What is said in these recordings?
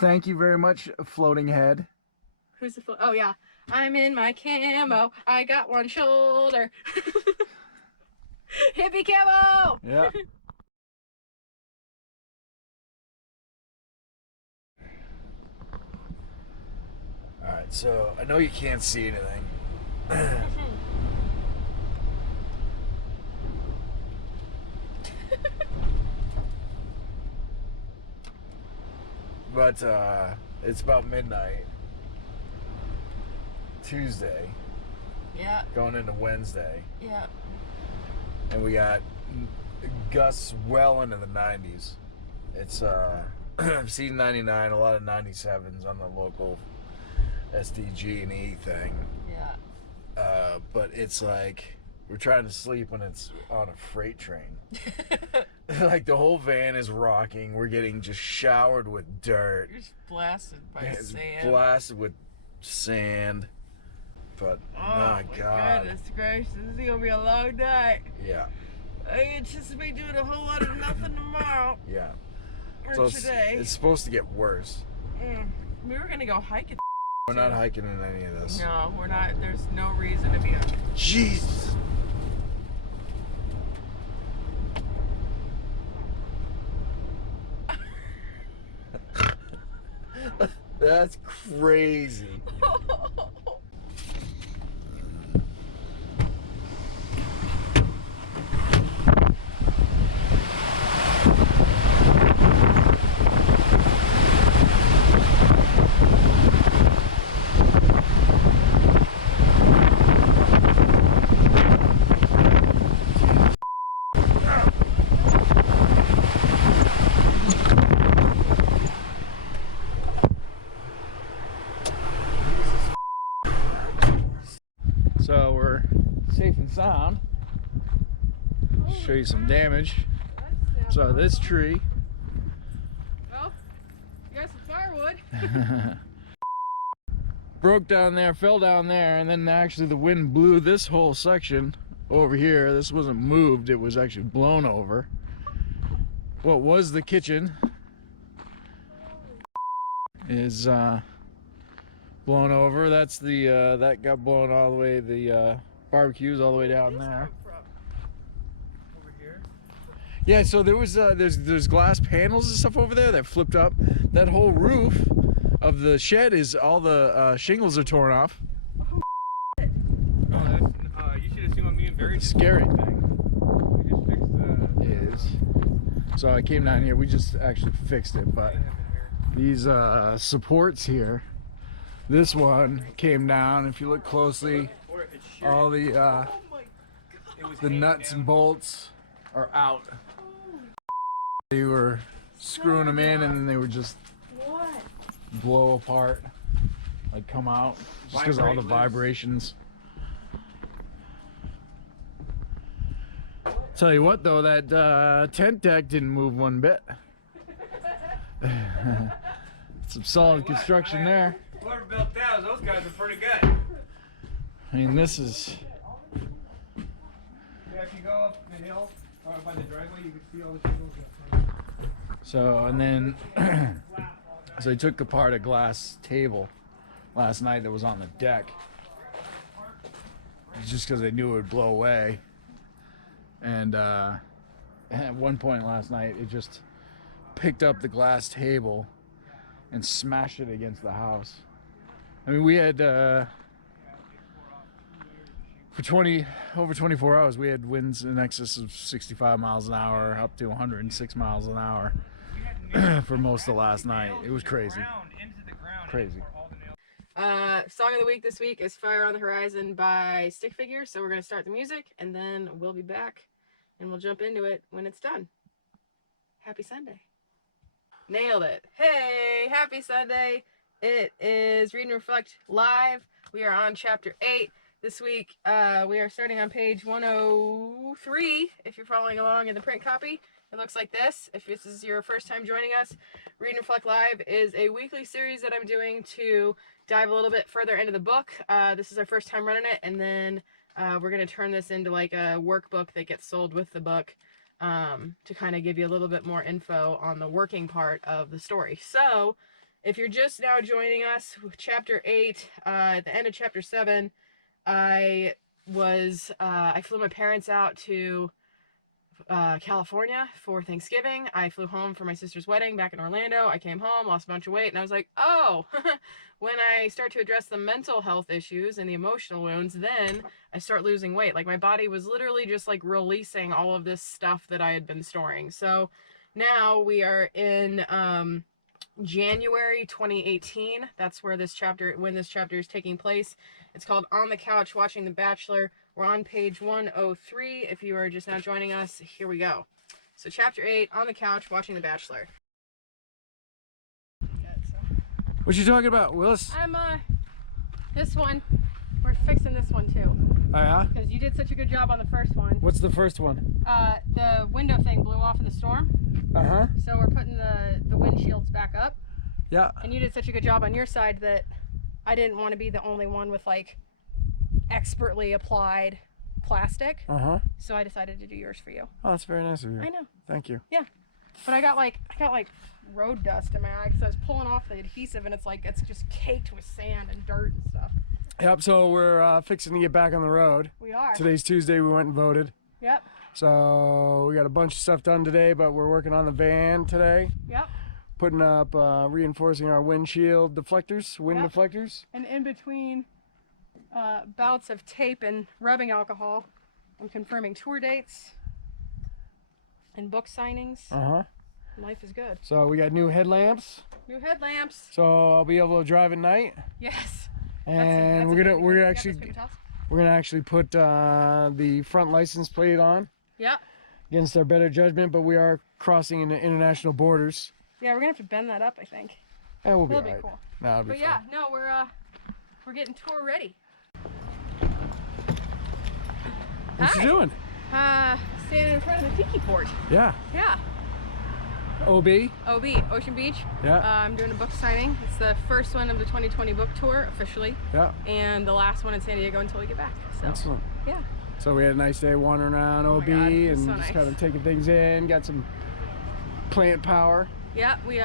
Thank you very much, floating head. Who's the oh yeah. I'm in my camo. I got one shoulder. Hippie camo! Yeah. Alright, so I know you can't see anything. But it's about midnight. Tuesday. Yeah. Going into Wednesday. Yeah. And we got gusts well into the 90s. It's I've seen 99, a lot of 97s on the local SDG&E thing. Yeah. But it's like we're trying to sleep when it's on a freight train. Like the whole van is rocking. We're getting just showered with dirt. You're just blasted by It's sand. blasted with sand. But my God. Goodness gracious, this is gonna be a long night. Yeah. I anticipate doing a whole lot of nothing tomorrow. Yeah. Or So today. it's supposed to get worse. We were gonna go hiking. We're not hiking in any of this. No, we're not. There's no reason to be on. Jesus. That's crazy. So we're safe and sound. Show you some damage. So this tree. Well, you got some firewood. Broke down there, fell down there, and then actually the wind blew this whole section over here. This wasn't moved, it was actually blown over. What was the kitchen is blown over. That's the that got blown all the way. The barbecue's all the way down there. Over here. Yeah, so there was there's glass panels and stuff over there that flipped up. That whole roof of the shed is all the shingles are torn off. Oh, that's, you should have seen what me and Barry The scary thing we just fixed is, so I came down here. We just actually fixed it, but these supports here. This one came down. If you look closely, all the nuts and bolts are out. They were screwing them in, and then they would just blow apart, like come out, just because of all the vibrations. Tell you what, though, that tent deck didn't move one bit. Some solid construction there. Whoever built that, those guys are pretty good. I mean, this is. Yeah, if you go up the hill or by the driveway, you can see all the shingles up front. So, and then, so I took apart a glass table last night that was on the deck, just because I knew it would blow away. And at one point last night, it just picked up the glass table and smashed it against the house. I mean, we had for over 24 hours, we had winds in excess of 65 miles an hour, up to 106 miles an hour for most of last night. It was crazy. Crazy. Song of the week this week is Fire on the Horizon by Stick Figure. So we're going to start the music and then we'll be back and we'll jump into it when it's done. Happy Sunday. Nailed it. Hey, happy Sunday. It is Read and Reflect Live. We are on chapter 8. This week, we are starting on page 103. If you're following along in the print copy, it looks like this. If this is your first time joining us, Read and Reflect Live is a weekly series that I'm doing to dive a little bit further into the book. This is our first time running it, and then we're going to turn this into like a workbook that gets sold with the book to kind of give you a little bit more info on the working part of the story. So If you're just now joining us, with chapter 8, at the end of chapter 7, I flew my parents out to California for Thanksgiving. I flew home for my sister's wedding back in Orlando. I came home, lost a bunch of weight, and I was like, oh, when I start to address the mental health issues and the emotional wounds, then I start losing weight. Like, my body was literally just like releasing all of this stuff that I had been storing. So now we are in January 2018. That's when this chapter is taking place. It's called On the Couch Watching The Bachelor. We're on page 103. If you are just now joining us, here we go. So chapter 8, On the Couch Watching The Bachelor. What you talking about, Willis? I'm this one. We're fixing this one too. Oh yeah? Because you did such a good job on the first one. What's the first one? The window thing blew off in the storm. Uh-huh. So we're putting the windshields back up. Yeah. And you did such a good job on your side that I didn't want to be the only one with like expertly applied plastic. Uh-huh. So I decided to do yours for you. Oh, that's very nice of you. I know. Thank you. Yeah. But I got like road dust in my eye because I was pulling off the adhesive and it's just caked with sand and dirt and stuff. Yep, so we're fixing to get back on the road. We are. Today's Tuesday, we went and voted. Yep. So we got a bunch of stuff done today, but we're working on the van today. Yep. Putting up, reinforcing our windshield deflectors, wind Yep. deflectors. And in between bouts of tape and rubbing alcohol, I'm confirming tour dates and book signings. Uh-huh. Life is good. So we got new headlamps. New headlamps. So I'll be able to drive at night. Yes. And we're gonna actually put the front license plate on. Yeah. Against our better judgment, but we are crossing into international borders. Yeah, we're gonna have to bend that up, I think. Yeah, we'll be That'll be alright. cool. No, it'll be But fine. yeah, no, we're getting tour ready. What you doing? Standing in front of the tiki port. Yeah. Yeah. OB. OB, Ocean Beach. Yeah. I'm doing a book signing. It's the first one of the 2020 book tour officially. Yeah. And the last one in San Diego until we get back. So. Excellent. Yeah. So we had a nice day wandering around Oh OB my God, and so just nice. kind of taking things in. Got some plant power. Yeah, we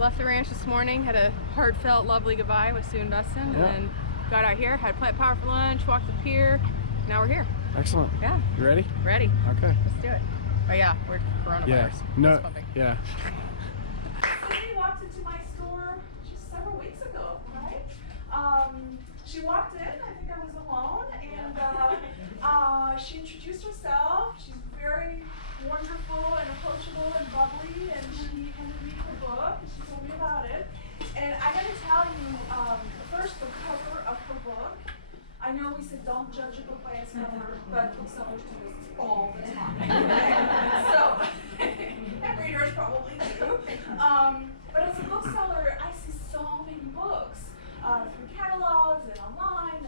left the ranch this morning, had a heartfelt, lovely goodbye with Sue and Dustin, and then got out here, had plant power for lunch, walked the pier. Now we're here. Excellent. Yeah. You ready? Ready. Okay. Let's do it. Oh yeah, we're coronavirus. Yeah. No. Pumping. Yeah. Cindy walked into my store just several weeks ago, right? She walked in, I think I was alone, and she introduced herself. She's very wonderful and approachable and bubbly, and she handed me her book, and she told me about it. And I gotta tell you, first the cover of her book. I know we said don't judge a book by its cover, but booksellers do this all the time. So, and readers probably do. But as a bookseller, I see so many books through catalogs and online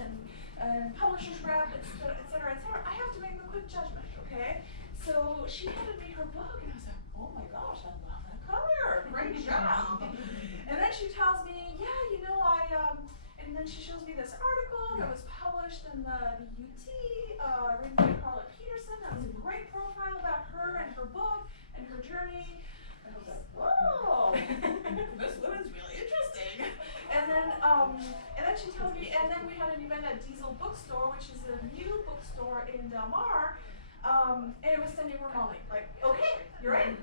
and publishers' rep, et cetera, et cetera, et cetera. I have to make a quick judgment, okay? So she handed me her book, and I was like, oh my gosh, I love that cover. Great job. And then she tells me, yeah, you know, and then she shows me this article that was published in the UT, written by Carla Peterson. That was a great profile about her and her book and her journey. And I was like, whoa, this woman's really interesting. And then she tells me, and then we had an event at Diesel Bookstore, which is a new bookstore in Del Mar. And it was standing room only. Like, okay, you're in.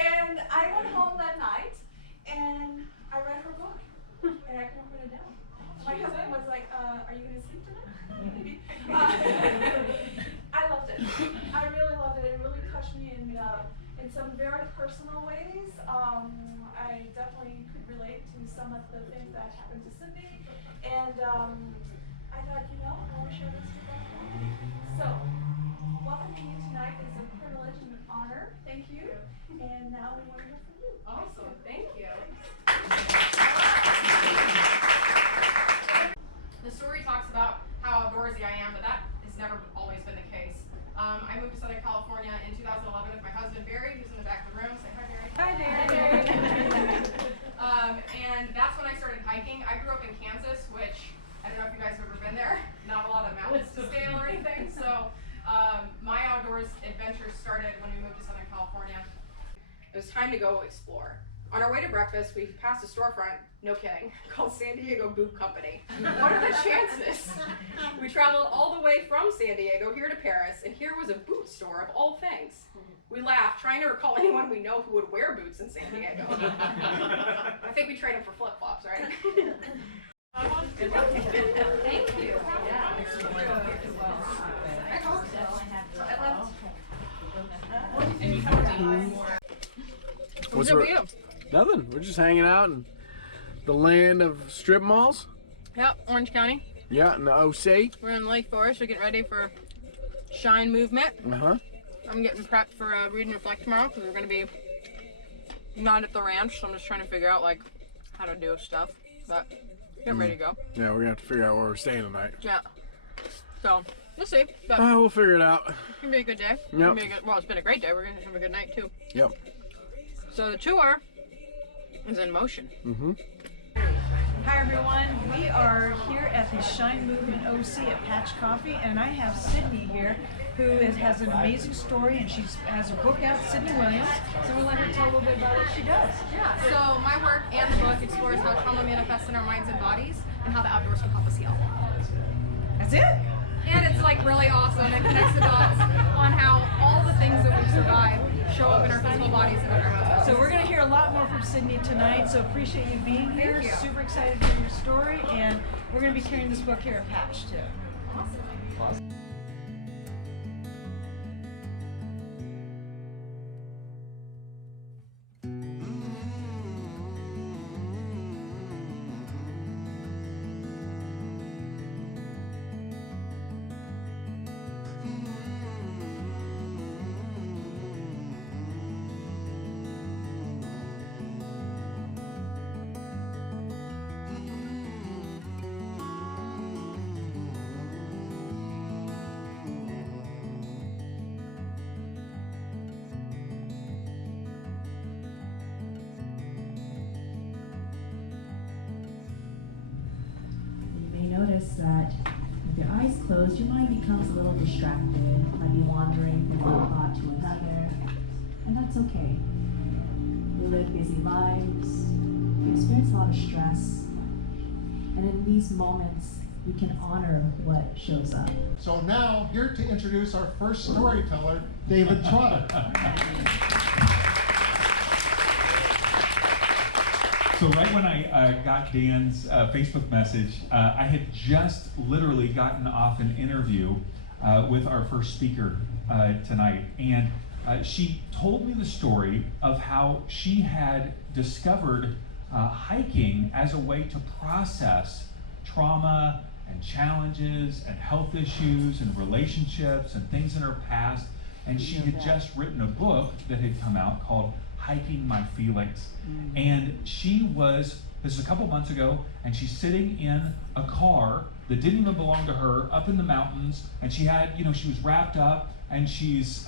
And I went home that night and I read her book. And I couldn't put it down. My husband was like, are you going to sleep tonight? Maybe. I loved it. I really loved it. It really touched me in some very personal ways. I definitely could relate to some of the things that happened to Cindy. And I thought, you know, I want to share this with everyone. So, welcoming you tonight is a privilege and an honor. Thank you. And now we want to hear from you. Awesome. Thank you. The story talks about how outdoorsy I am, but that has never always been the case. I moved to Southern California in 2011 with my husband Barry, who's in the back of the room. Say hi, Barry. Hi, Barry. And that's when I started hiking. I grew up in Kansas, which I don't know if you guys have ever been there. Not a lot of mountains to scale or anything. So my outdoors adventures started when we moved to Southern California. It was time to go explore. On our way to breakfast, we passed a storefront, no kidding, called San Diego Boot Company. What are the chances? We traveled all the way from San Diego here to Paris, and here was a boot store of all things. We laughed, trying to recall anyone we know who would wear boots in San Diego. I think we trade them for flip-flops, right? Thank you. I hope so. What's up with you? Nothing. We're just hanging out in the land of strip malls. Yep, Orange County. Yeah, in the OC. We're in Lake Forest. We're getting ready for Shine Movement. I'm getting prepped for Read and Reflect tomorrow because we're going to be not at the ranch, so I'm just trying to figure out like how to do stuff. But getting ready to go. Yeah, we're gonna have to figure out where we're staying tonight. Yeah. So we'll see. But we'll figure it out. It's gonna be a good day. Yep. Well, it's been a great day. We're gonna have a good night too. Yep. So the tour is in motion. Hi everyone, we are here at the Shine Movement OC at Patch Coffee, and I have Sydney here, who has an amazing story, and she has her book out, Sydney Williams. So we'll let her tell a little bit about what she does. Yeah, so my work and the book explores how trauma manifests in our minds and bodies, and how the outdoors can help us heal. That's it? And it's like really awesome. It connects the dots on how all the things that we've survived show up in our physical bodies and in our mental. So we're going to hear a lot more from Sydney tonight, so appreciate you being here. Thank you. Super excited to hear your story, and we're going to be carrying this book here at Patch too. Awesome. Notice that with your eyes closed, your mind becomes a little distracted. You might be wandering from one thought to another, and that's okay. We live busy lives, we experience a lot of stress, and in these moments, we can honor what shows up. So now, here to introduce our first storyteller, David Trotter. So right when I got Dan's Facebook message, I had just literally gotten off an interview with our first speaker tonight, and she told me the story of how she had discovered hiking as a way to process trauma and challenges and health issues and relationships and things in her past, and she had just written a book that had come out called Hiking My Feelings. And she was, this is a couple months ago, and she's sitting in a car that didn't even belong to her up in the mountains, and she had, she was wrapped up, and she's,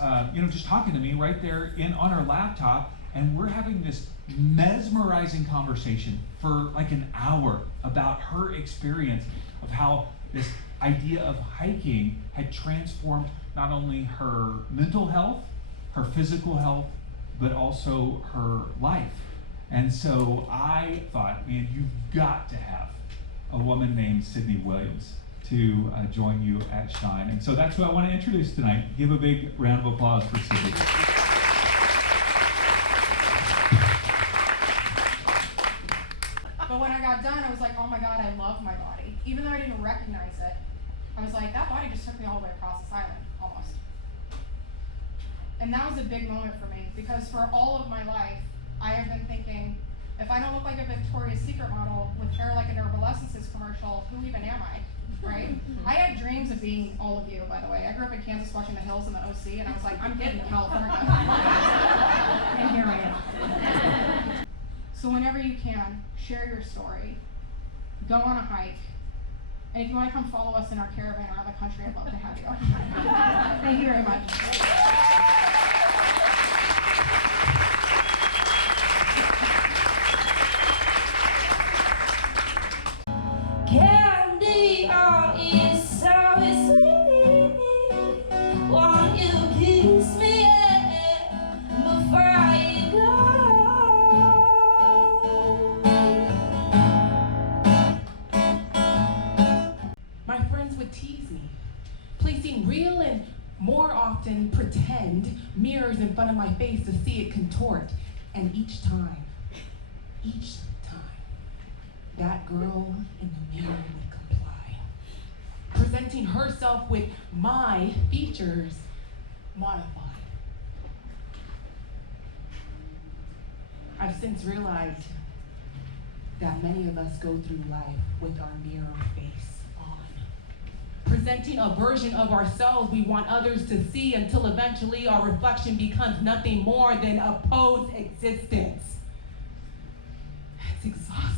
just talking to me right there on her laptop, and we're having this mesmerizing conversation for like an hour about her experience of how this idea of hiking had transformed not only her mental health, her physical health, but also her life. And so I thought, man, you've got to have a woman named Sydney Williams to join you at Shine. And so that's who I want to introduce tonight. Give a big round of applause for Sydney. But when I got done, I was like, oh my God, I love my body. Even though I didn't recognize it, I was like, that body just took me all the way across this island, almost. And that was a big moment for me, because for all of my life, I have been thinking, if I don't look like a Victoria's Secret model with hair like an Herbal Essences commercial, who even am I, right? I had dreams of being all of you, by the way. I grew up in Kansas watching The Hills and the OC, and I was like, I'm getting to California. And here I am. So whenever you can, share your story, go on a hike, and if you want to come follow us in our caravan around the country, I'd love to have you. Thank you very much. Candy, oh, it's so sweet. Won't you kiss me before you go? often pretend mirrors in front of my face to see it contort. And each time, that girl in the mirror would comply, presenting herself with my features modified. I've since realized that many of us go through life with our mirror face on, presenting a version of ourselves we want others to see until eventually our reflection becomes nothing more than a posed existence. It's exhausting.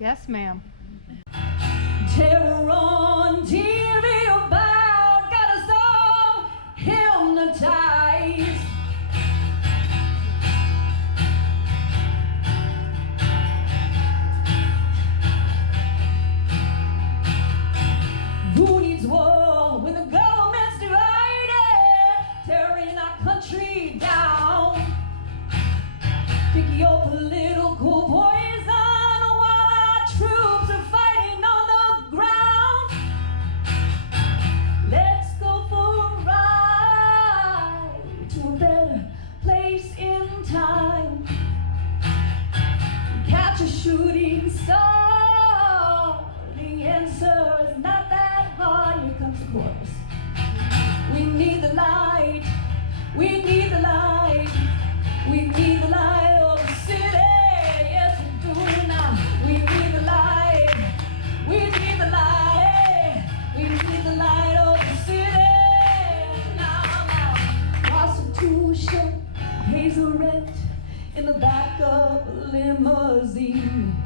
Yes, ma'am. Terror on TV about got us all hypnotized. Who needs war when the government's divided, tearing our country down? Pick your political poison while our troops are fighting on the ground. Let's go for a ride to a better place in time. Catch a shooting star. The answer is not that hard. Here comes the chorus. We need the light. We need the light. We need the light of the city. Yes, we do now. We need the light. We need the light. We need the light of the city. Now. Prostitution pays the rent in the back of a limousine.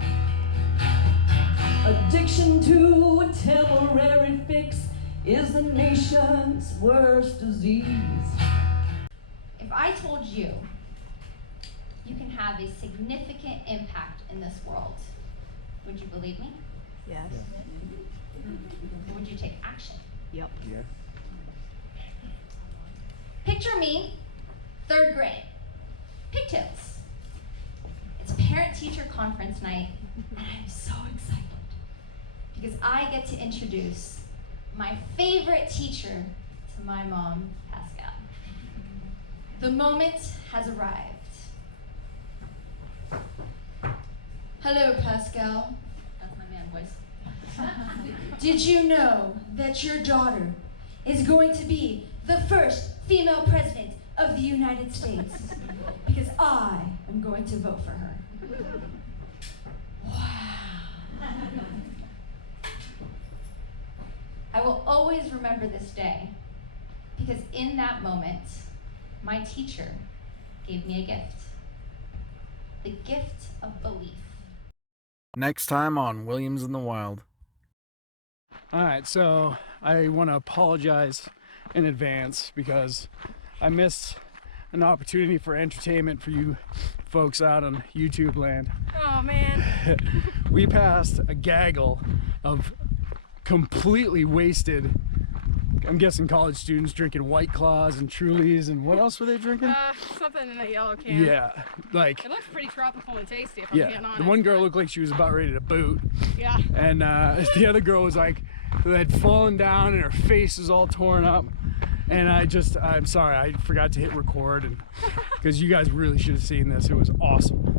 Addiction to a temporary fix is the nation's worst disease. If I told you you can have a significant impact in this world, would you believe me? Yes. Would you take action? Yep. Yeah. Picture me, 3rd grade, pigtails. It's parent-teacher conference night, and I'm so excited because I get to introduce my favorite teacher to my mom, Pascal. The moment has arrived. Hello, Pascal. That's my man voice. Did you know that your daughter is going to be the first female president of the United States? Because I am going to vote for her. Wow. I will always remember this day because in that moment, my teacher gave me a gift. The gift of belief. Next time on Williams in the Wild. Alright, so I want to apologize in advance because I missed an opportunity for entertainment for you folks out on YouTube land. Oh man. We passed a gaggle of completely wasted, I'm guessing college students drinking White Claws and Trulies, and what else were they drinking? Something in a yellow can. Yeah, like it looks pretty tropical and tasty if I'm being honest. The one girl looked like she was about ready to boot. Yeah. And the other girl was like, had fallen down and her face was all torn up. And I'm sorry, I forgot to hit record, and because you guys really should have seen this. It was awesome.